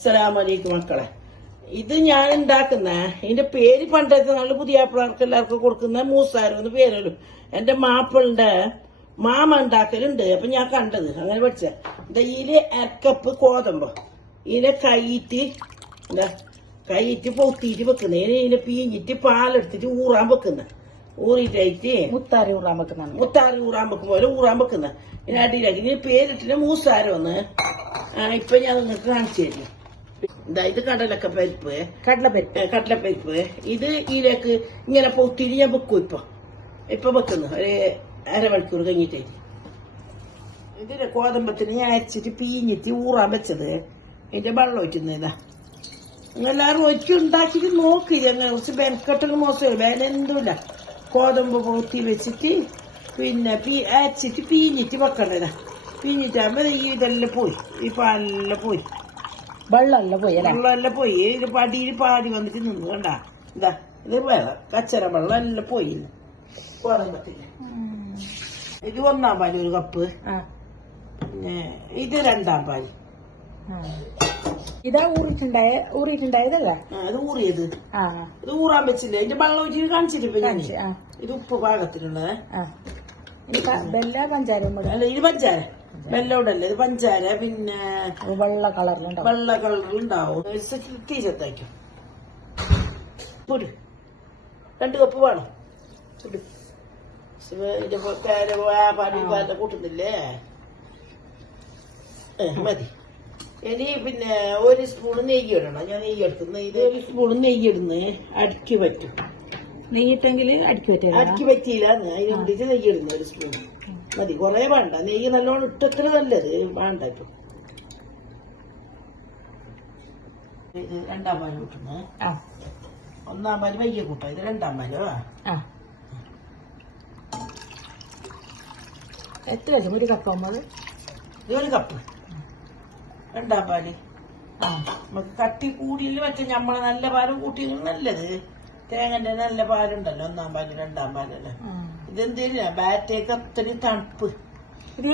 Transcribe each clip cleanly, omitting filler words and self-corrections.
അസ്സലാമലൈക്കും മക്കളെ. ഇത് ഞാൻ ഉണ്ടാക്കുന്ന ഇതിന്റെ പേര് പണ്ടത്തെ നല്ല പുതിയ പിള്ളേർക്ക് എല്ലാവർക്കും കൊടുക്കുന്ന മൂസാരെന്ന് പേരും എന്റെ മാപ്പിളിന്റെ മാമ ഉണ്ടാക്കലുണ്ട്. അപ്പൊ ഞാൻ കണ്ടത് അങ്ങനെ പഠിച്ച ഇതില് അരക്കപ്പ് കോതമ്പോ ഇതിനെ കൈയിട്ട് പൊത്തിയിട്ട് വെക്കുന്ന ഇതിനെ പീഞ്ഞിട്ട് പാലെടുത്തിട്ട് ഊറാൻ വെക്കുന്ന ഊറിട്ടായിട്ട് മുത്താറി ഊറാൻ വെക്കുമ്പോൾ ഊറാൻ വെക്കുന്ന ഇതിന് അടിയിലാക്കി ഇതിന് പേരിട്ടിന് മൂസാരം ഒന്ന് ഇപ്പൊ ഞാൻ നിങ്ങൾക്ക് കാണിച്ചു തരും. ഇത് കടലപ്പരിപ്പ് ഇത് ഇതിലേക്ക് ഇങ്ങനെ പൊത്തിരി ഞാൻ വെക്കും. ഇപ്പൊ വെക്കുന്നു ഒരു അരമണിക്കൂർ കഴിഞ്ഞിട്ടായിട്ട് ഇതിന്റെ കോതമ്പത്തിന് ഞാൻ അരച്ചിട്ട് പീഞ്ഞിട്ട് ഊറാൻ വെച്ചത് ഇതിന്റെ വെള്ളം ഒഴിക്കുന്നതാ. എല്ലാവരും ഒഴിച്ചുണ്ടാക്കിട്ട് നോക്കി ഞങ്ങൾ കുറച്ച് ബെൻകട്ടൊന്നും മോശമില്ല, വേല എന്തുമില്ല. കോതമ്പ് പൊത്തി വെച്ചിട്ട് പിന്നെ അരച്ചിട്ട് പീഞ്ഞിട്ട് വെക്കണ്ടതാ. പീഞ്ഞിട്ടാകുമ്പോ ഇതെല്ലാം പോയി, ഈ പാലെല്ലാം പോയി, വെള്ളമെല്ലാം പോയി. ഇത് പടിയിൽ പാടി വന്നിട്ട് നിന്ന് കണ്ട എന്താ ഇത് കച്ചറ വെള്ളം എല്ലാം പോയി. കോതമ്പത്തില് ഇത് 1 പാല് 1 കപ്പ്, പിന്നെ ഇത് 2 പാല്. ഇതാ ഊറിയിട്ടുണ്ടായതല്ലേ? അത് ഊറിയത്. ഇത് ഊറാൻ വെച്ചില്ല, ഇതിന്റെ വെള്ളം ഒഴിച്ച് കാണിച്ചിട്ട് ഞാൻ. ഇത് ഉപ്പ് പാകത്തിനുള്ളത്. പഞ്ചാര അല്ല, ഇത് പഞ്ചാര വെല്ലോടല്ല, ഇത് പഞ്ചാര. പിന്നെ വെള്ള കളറിലുണ്ടാവും. തീരത്താക്കും 2 കപ്പ് വേണം. പാല് കൂട്ടുന്നില്ലേ? മതി. ഇനി പിന്നെ 1 സ്പൂണ് നെയ്യ് ഇടണം. ഞാൻ നെയ്യ് എടുക്കുന്നു. ഇത് 1 സ്പൂണ് നെയ്യ് ഇടുന്ന് അടുക്കി പറ്റും. നെയ്യിട്ടെങ്കിൽ അടുക്കി പറ്റിയില്ല, അതിന് വേണ്ടിട്ട് നെയ്യ് ഇടുന്നു. 1 സ്പൂൺ മതി, കൊറേ വേണ്ട. നെയ്യ് നല്ലോണം ഇട്ടത്ര നല്ലത് വേണ്ട. ഇപ്പൊ ഇത് 2 പാല് കൂട്ടുന്നു. 1 പാല് വയ്യ കൂട്ടാം. ഇത് 2 പാലോ. എത്ര 1 കപ്പ് ആകുമ്പോൾ? ഇത് 1 കപ്പ് 2 പാല്. നമുക്ക് കട്ടി കൂടിയില്ല, മറ്റേ നമ്മളെ നല്ല പാലും കൂട്ടിയെങ്കിൽ നല്ലത്. തേങ്ങന്റെ നല്ല പാലുണ്ടല്ലോ, 1 പാല് 2 പാലല്ലേ. ഇതെന്തിനാ ബാറ്റേക്ക് അത്രയും തണുപ്പ്.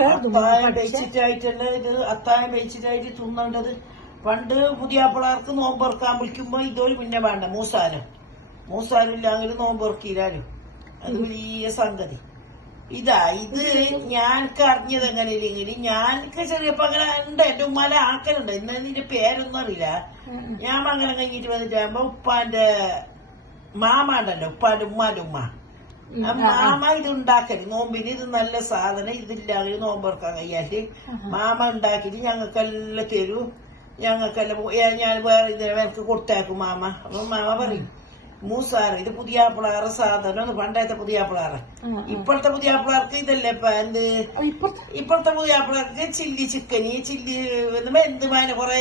അത്തായം വെച്ചിട്ടായിട്ടല്ല ഇത്, അത്തായം വെച്ചിട്ടായിട്ട് തിന്നേണ്ടത്. പണ്ട് പുതിയ പിള്ളേർക്ക് നോമ്പുറക്കാൻ വിളിക്കുമ്പോ ഇതൊരു പിന്നെ വേണ്ട മൂസാരം ഇല്ലെങ്കിൽ നോമ്പുറക്കില്ലാലും. അത് വലിയ സംഗതി. ഇത് ഞാനക്ക് അറിഞ്ഞത് എങ്ങനെയില്ലെങ്കിൽ ഞാനക്ക് ചെറിയപ്പോ അങ്ങനെ ഉണ്ട്. എന്റെ ഉമ്മാല ആക്കലുണ്ട്. ഇന്ന് ഇതിന്റെ പേരൊന്നും അറിയില്ല. ഞാൻ മംഗലം കഴിഞ്ഞിട്ട് വന്നിട്ടാകുമ്പോ ഉപ്പാന്റെ മാമ ഉണ്ടല്ലോ, ഉപ്പാന്റെ ഉമ്മാന്റെ ഉമ്മ, മാമ ഇത് ഉണ്ടാക്കല് നോമ്പിന്. ഇത് നല്ല സാധനം, ഇതില്ലാതെ നോമ്പുറക്കാൻ കഴിയാല് മാമ ഉണ്ടാക്കിട്ട് ഞങ്ങൾക്കെല്ലാം തരും. ഞങ്ങൾക്കെല്ലാം ഞാൻ വേറെ എനിക്ക് കൊടുത്തേക്കും മാമ. അപ്പൊ മാമ പറയും മൂസാറ് ഇത് പുതിയ പിള്ളേറെ സാധനം. പണ്ടത്തെ പുതിയ പിള്ളേറെ. ഇപ്പോഴത്തെ പുതിയ പിള്ളേർക്ക് ഇതല്ലേ ഇപ്പോഴത്തെ പുതിയ പിള്ളേർക്ക് ചില്ലി ചിക്കന്, ചില്ലി എന്തുമാന കൊറേ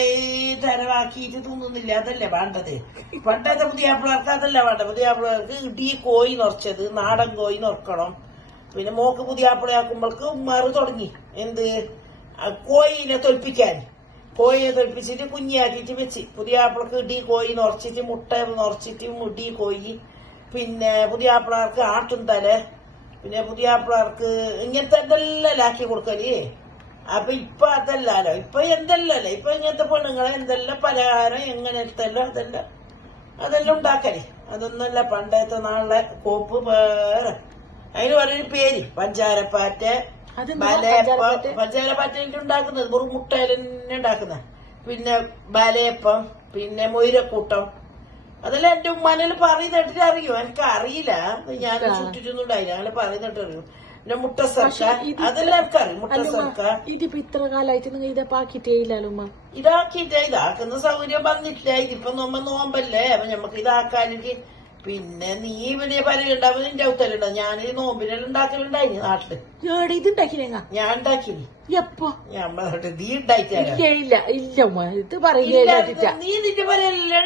തരവാക്കിയിട്ട് തിന്നുന്നില്ല. അതല്ലേ വേണ്ടത്. പണ്ടത്തെ പുതിയ പിള്ളേർക്ക് അതല്ല വേണ്ട. പുതിയ പിള്ളേർക്ക് ഇടി കോഴി നിറച്ചത്, നാടൻ കോഴി നിറക്കണം. പിന്നെ മോക്ക് പുതിയ പിള്ളയാക്കുമ്പോൾക്ക് ഉമ്മാറ് തുടങ്ങി എന്ത് കോഴിനെ തൊൽപ്പിക്കാൻ. കോഴിയെ തൊൽപ്പിച്ചിട്ട് കുഞ്ഞിയാക്കിയിട്ട് വെച്ച് പുതിയ ആപ്പിളക്ക് ഇടി കോഴി നിറച്ചിട്ട് മുട്ട നിറച്ചിട്ട് മുടി കോഴി. പിന്നെ പുതിയ ആപ്പിളാർക്ക് ആട്ടും തല, പിന്നെ പുതിയ ആപ്പിളാർക്ക് ഇങ്ങനത്തെ എന്തെല്ലാം ആക്കി കൊടുക്കല്. അപ്പൊ ഇപ്പൊ അതല്ലല്ലോ. ഇപ്പൊ എന്തെല്ലാം ഇപ്പൊ ഇങ്ങനത്തെ പെണ്ണുങ്ങളെ എന്തെല്ലാം പലഹാരം എങ്ങനത്തെല്ലാം അതെല്ലാം ഉണ്ടാക്കല്. അതൊന്നല്ല പണ്ടത്തെ നാളെ കോപ്പ് വേറെ. അതിന് പറയുന്ന പേര് പഞ്ചാരപ്പാറ്റ, പഞ്ചാരപ്പാറ്റ ഉണ്ടാക്കുന്നത് വെറും മുട്ടയിൽ തന്നെ ഉണ്ടാക്കുന്ന. പിന്നെ ബലയപ്പം, പിന്നെ മൊയ്രക്കൂട്ടം. അതെല്ലാം എന്റെ ഉമ്മാനെല്ലാം പറയുന്നിട്ട് അറിയും. എനിക്ക് അറിയില്ല, ഞാൻ ചുറ്റിട്ടൊന്നും ഉണ്ടായില്ല. അങ്ങനെ പറയുന്നിട്ട് അറിയും. പിന്നെ മുട്ട സർക്ക, അതെല്ലാം എനിക്കറിയും. മുട്ട സർക്ക ഇതിപ്പോ ഇത്ര കാലമായിട്ട് നിങ്ങൾ ഇതാക്കിട്ടേ ഇല്ലല്ലോ. ഇതാക്കുന്ന സൗകര്യം വന്നിട്ടില്ല. ഇതിപ്പോ നോമ്പല്ലേ, അപ്പൊ ഞമ്മക്ക് ഇതാക്കാനിട്ട്. പിന്നെ നീ വലിയ പരലുണ്ടാവും, നിന്റെ ഔത്തലുണ്ടോ? ഞാൻ നോമ്പിനെല്ലാം ഉണ്ടാക്കലുണ്ടായി നാട്ടില്. ഞാൻ ഉണ്ടാക്കി. എപ്പോ നീ ഉണ്ടായിട്ടില്ല. നീ നിന്റെ പരലെല്ലാം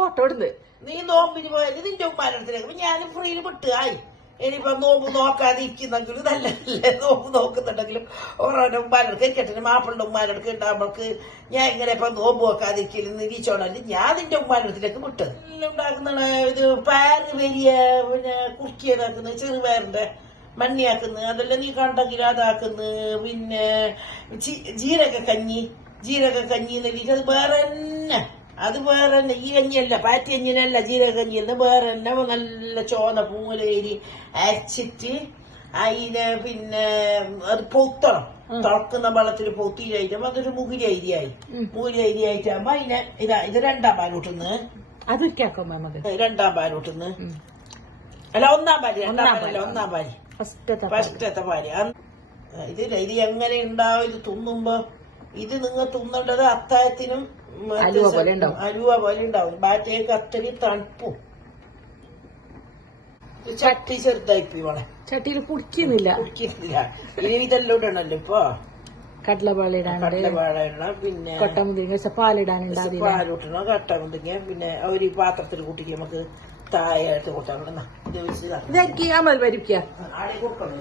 ഫോട്ടോ എടുത്ത് നീ നോമ്പിന് പോയത് നിന്റെ ഉമ്മാരടുത്തിലേക്ക്. ഞാൻ ഫ്രീയിൽ വിട്ട് ആയി. ഇനിയിപ്പൊ നോമ്പ് നോക്കാതെ ഇരിക്കുന്നെങ്കിലും നല്ലതല്ലേ. നോമ്പ് നോക്കുന്നുണ്ടെങ്കിലും ഓരോന്റെ ഉമ്മാരെടുക്ക് എനിക്കെട്ടിന് മാപ്പിളുടെ ഉമ്മാരെടുക്ക് ഉണ്ടാകുമ്പോൾക്ക് ഞാൻ ഇങ്ങനെ ഇപ്പൊ നോമ്പ് നോക്കാതെ ഇരിക്കലും നിരീച്ചോണ്ടല്ല ഞാൻ നിന്റെ ഉമ്മാരടുത്തിലേക്ക് വിട്ടത്. എല്ലാം ഉണ്ടാക്കുന്ന ഇത് പയറ് വലിയ പിന്നെ കുറുക്കിയതാക്കുന്നത് ചെറുപയറിന്റെ മണ്ണിയാക്കുന്നു, അതെല്ലാം നീ കണ്ടെങ്കിൽ അതാക്കുന്നു. പിന്നെ ജീരക കഞ്ഞി എന്നെനിക്ക് അത് വേറെ തന്നെ, അത് വേറെ തന്നെ. ഈ കഞ്ഞിയല്ല, പാറ്റി കഞ്ഞിനല്ല, ജീരക കഞ്ഞി എന്ന് വേറെ തന്നെ. നല്ല ചോന്ന പൂങ്ങലേരി അരച്ചിട്ട് അതിനെ പിന്നെ അത് പൊത്തണം, തുറക്കുന്ന വെള്ളത്തിൽ പൊത്തിയിലായിട്ടും അതൊരു മുകിരി അരിയായിട്ടാകുമ്പോ അതിനെ ഇത് രണ്ടാം പാലൂട്ടുന്ന്, രണ്ടാം പാലൂട്ടുന്ന് അല്ല ഒന്നാം പാല് ഫസ്റ്റത്തെ പാല്. ഇതില്ല, ഇത് എങ്ങനെ ഉണ്ടാവും ഇത് തിന്നുമ്പോ? ഇത് നിങ്ങൾ തിന്നേണ്ടത് അത്താഴത്തിനും അലുവ പോലെ ഉണ്ടാവും. ബാറ്റേക്ക് അത്രയും തണുപ്പും. ചട്ടി ചെറുതായിപ്പോയി മോളെ, ചട്ടിയിൽ കുടിക്കുന്നില്ല. ഇനി ഇതെല്ലാം ഇടണല്ലോ ഇപ്പൊ. കടലവാഴ ഇടണം, പിന്നെ കൊട്ടമുന്തിരിങ്ങ പാലിടാനുണ്ട്, പാലിട്ടണം, കട്ട മുന്തിരിങ്ങ. പിന്നെ ഒരു പാത്രത്തിൽ കൂട്ടിക്ക് നമുക്ക് താഴെ എടുത്ത് കൊടുത്താൽ അമൽ വരിക്ക ആടെ കൊടുക്കണം.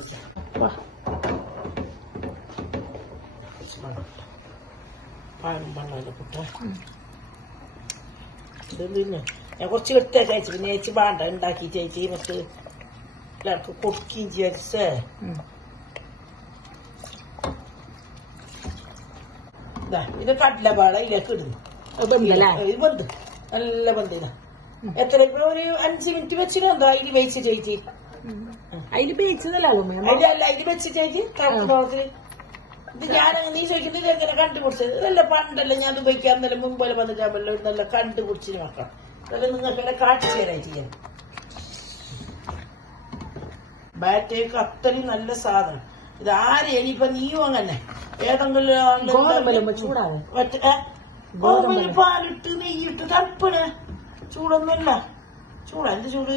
പാലും വെള്ളമല്ല കുട്ട. ഇത് പിന്നെ ഞാൻ കുറച്ച് എടുത്തേക്ക് അയച്ചു, പിന്നെ അയച്ച് വേണ്ട ഉണ്ടാക്കിയിട്ട് അയച്ച് മറ്റ് എല്ലാവർക്കും കൊടുക്കുകയും വിചാരിച്ചേ. ഇത് കടലപാട ഇതിലേക്ക് ഇടുന്നു. ഇത് ബന്ധ് നല്ല ബന്ധ. ഇതാ എത്ര ഇപ്പൊ ഒരു 5 മിനിറ്റ് വെച്ചിട്ടുണ്ടോ അതിൽ വെച്ചിട്ട് അതില് പേച്ചതല്ലോ അതിൽ വെച്ചിട്ടേക്ക് തണുപ്പ്. ഇത് ഞാനങ്ങ് നീ ചോദിക്കുന്നത് ഇത് എങ്ങനെ കണ്ടുപിടിച്ചത്? ഇതല്ല പണ്ടല്ല ഞാൻ ഉപയോഗിക്കാൻ നല്ല മുമ്പ് വന്നിട്ടാകുമ്പല്ലോ നല്ല കണ്ടുപിടിച്ചിന് മക്കൾ. അതല്ല നിങ്ങൾക്ക് കാട്ടിച്ചു തരാൻ ചെയ്യാൻ. ബാറ്റേക്ക് അത്രയും നല്ല സാധനം. ഇത് ആരെയാണ് ഇപ്പൊ നീയും അങ്ങനെ ഏതെങ്കിലും പാലിട്ട് നെയ്യിട്ട് തണുപ്പണ്. ചൂടൊന്നുമില്ല. എന്ത് ചൂട്?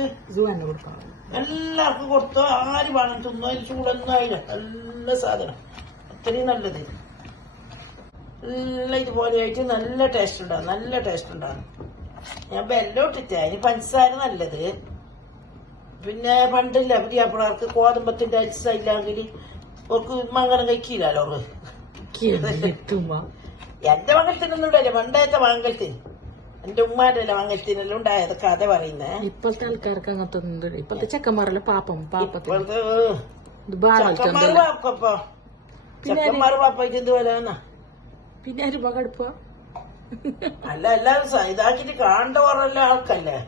എല്ലാവർക്കും കൊടുത്തോ, ആര് വേണം തിന്നോ, അതിൽ ചൂടൊന്നും ആയില്ല. നല്ല സാധനം, അത്രയും നല്ലത്. എല്ലാം ഇതുപോലെ ആയിട്ട് നല്ല ടേസ്റ്റ് ഉണ്ടാകും. ഞാൻ ബെല്ലം ഇട്ടിട്ടാ, അതിന് പഞ്ചസാര നല്ലത്. പിന്നെ പണ്ടില്ല പുതിയാപ്പിളാർക്ക് ഗോതമ്പത്തിന്റെ അരിസില്ലെങ്കിൽ അവർക്ക് മംഗലം കഴിക്കില്ലല്ലോ. എന്റെ മംഗലത്തിനൊന്നും ഉണ്ടായില്ല, പണ്ടത്തെ മംഗലത്തിന്. എന്റെ ഉമ്മാന്റെ അല്ല മംഗലത്തിനെല്ലാം ഉണ്ടായത് കഥ പറയുന്നേ. ഇപ്പോഴത്തെ ആൾക്കാർക്ക് അങ്ങനത്തെ ഒന്നും. ഇപ്പോഴത്തെ ചെക്കന്മാരല്ല ചെക്കന്മാര് പാപ്പായിട്ട് എന്തുപോലെ പിന്നെ അരുമ കടുപ്പ അല്ല എല്ലാരും ഇതാക്കിട്ട് കാണേണ്ട കുറല്ല ആൾക്കല്ലേ.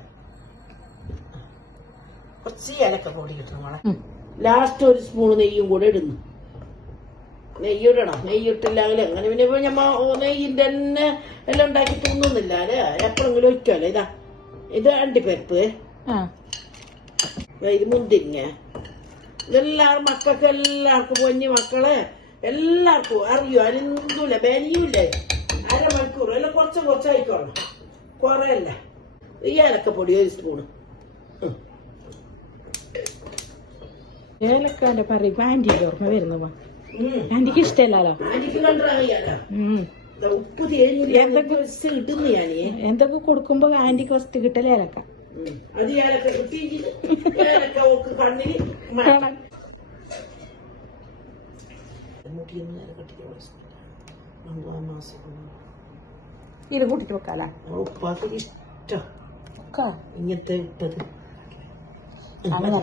കുറച്ച് ഏലക്ക പൊടി കിട്ടണം മോളെ. ലാസ്റ്റ് ഒരു സ്പൂൺ നെയ്യും കൂടെ ഇടുന്നു. നെയ്യിടണം, നെയ്യിട്ടില്ലെങ്കിൽ അങ്ങനെ. പിന്നെ ഇപ്പൊ ഞമ്മ നെയ്യിന്റെ തന്നെ എല്ലാം ഉണ്ടാക്കി തിന്നുന്നില്ല അല്ലേ, എപ്പോഴെങ്കിലും ഒഴിക്കാല്ലേ. ഇത് അണ്ടിപ്പരിപ്പ്, ഇത് മുന്തിരിങ്ങ. ഇതെല്ലാവരും മക്കൾക്ക് എല്ലാവർക്കും കുഞ്ഞു മക്കളെ എല്ലാവർക്കും അറിയോ, അരിന്തൂല ബനിയൂല്ലേ. അരമണിക്കൂർ എല്ലാം കുറച്ചായിക്കോളണം, കുറയല്ല. ഈ ഏലക്കപ്പൊടി ഒരു സ്പൂണ്. ഏലക്കാന്റെ പറയുമ്പോ ആന്റിക്ക് ഓർമ്മ വരുന്ന ആന്റിക്ക് ഇഷ്ടമല്ലോ. ആന്റിക്ക് കണ്ടാ ഉപ്പ് ഇടുന്നു ഞാൻ. എന്തൊക്കെ കൊടുക്കുമ്പോ ആന്റിക്ക് ഫസ്റ്റ് കിട്ടല ഏലക്ക. അത് ഏലക്ക കിട്ടി ഏലക്ക ഓക്ക് കണ്ണിന് ഇത് കൂട്ടിട്ട് വെക്കാല. ഉപ്പാക്ക് ഇഷ്ടം ഇങ്ങനത്തെ ഇട്ടത്. അങ്ങനെ